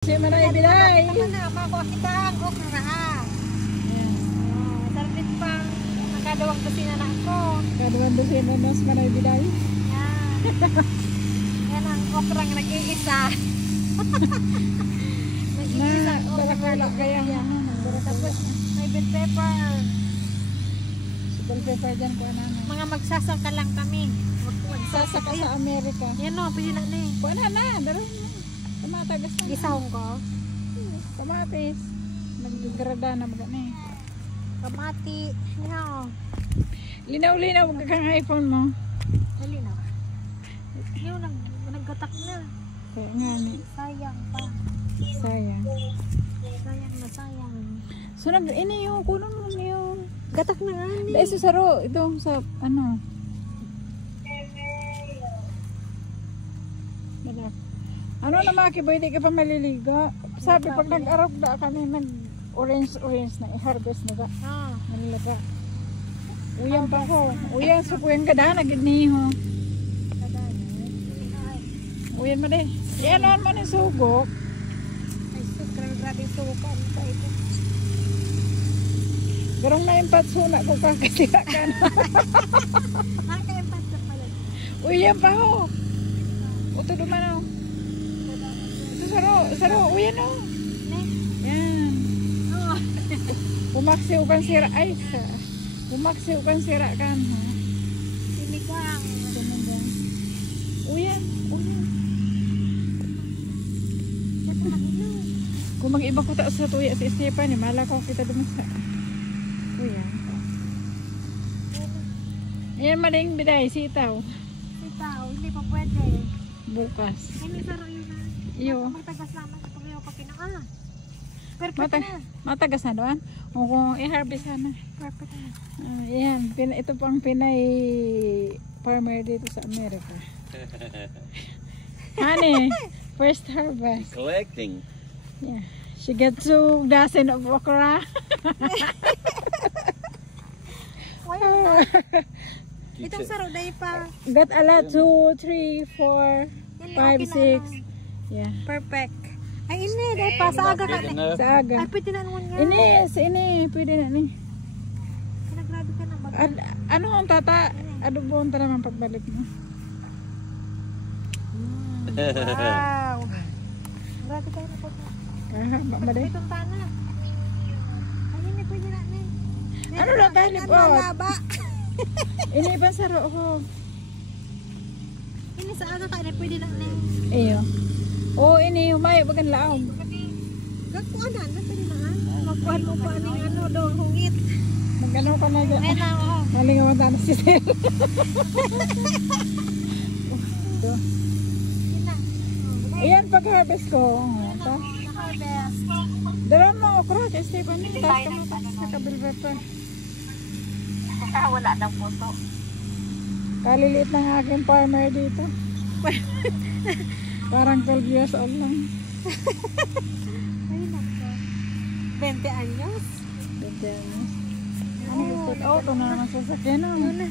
Si Manay Bilay. Makuha kita ang okra ha. Sarapit pa. Nakadawang dosina na ako. Kadawang dosina na si Manay Bilay. Yan ang okra nga nag-iisa. Nag-iisa ang okra nga kaya. Tapos may bell pepper. Si bell pepper dyan ko na. Mga magsasaka lang kami. Magsasaka sa Amerika. Yan o, pwede na eh. Buwan na. Daro na. Tumatagas na. Gisawang ko. Kamatis. Naggrada na mga na eh. Kamati. Yan. Linaw-linaw kang iPhone mo. Dali na. Yung naggatak na. Kaya nga ni. Sayang pa. Sayang. Sayang na sayang. So ini yung kuno mo yung Gatak na nga ni. dahil sa saro ito sa ano. Balak. Ano na makiboy, di ka pa maliligo. Sabi pag nag-arap da kami orange na i-harvest na da. Nalilaga. Uyang pa ko. Uyang sa kuyang kada naginiho. Uyan mo din. Yan naman man yung sugok. Ay, grabe sukan pa ito. Garong na yung patsuna ko kakasira ka na. Kaya pata pala. Uyan pa ho. Uto duman o. Ito saro. Uyan o. Yan. Pumaksiw kan sira. Ay, pumaksiw kan sira kan. Sinigang. Uyan. Kung mag-iba ko sa tuya sa Estepan, malakaw kita duman sa uyan. Ayan maling biday, sitaw. Sitaw, hindi pa pwede. Bukas. Ay, may saro yun na. Iyo. Magtagas naman sa paglayo pa kinaka. Perfect na. Matagas na doon? O kung i-harvest na. Perfect na. Ayan, ito pang Pinay farmer dito sa Amerika. Honey, first harvest. Collecting. Yeah. She gets 2 dozen of okra. Wala na. Itong saro dahil pa. Got a lot, 2, 3, 4, 5, 6. Yeah. Perfect. Ay, ini. Dahil pa. Sa aga ka na. Sa aga. Ay, pwede na naman nga. Ini, pwede na ni. Pinagrabe ka na ba? Ano ang tata? Adobohan ta naman pagbalik mo. Wow. Grabe kayo na po. Kahaba ba day? Itong tana. Ay, ini pwede na ni. Ano lang tayo ni Pot? Laba. Ini ibang saro ko. Ini sa aga ka na pwede na ni. Iyo. Oh, ini umay bagan laom. Gagkuanan na pwede na. Magkuhan mo pa ning ano do hungit. Magano ka na Ay na ako. malingawan na si Sel. Do. Ayan pag-harvest ko. Ito. Naka-harvest. Dalam mo okra, Esteban. Tapos ka mo sa kabilber pa. Wala nang puso. Kaliliit ng aking farmer dito. Parang 12 years old lang. Ay nako. 20 anyos. 20 years. Ano gusto? Oh, ito na naman sasakyan. Yun na.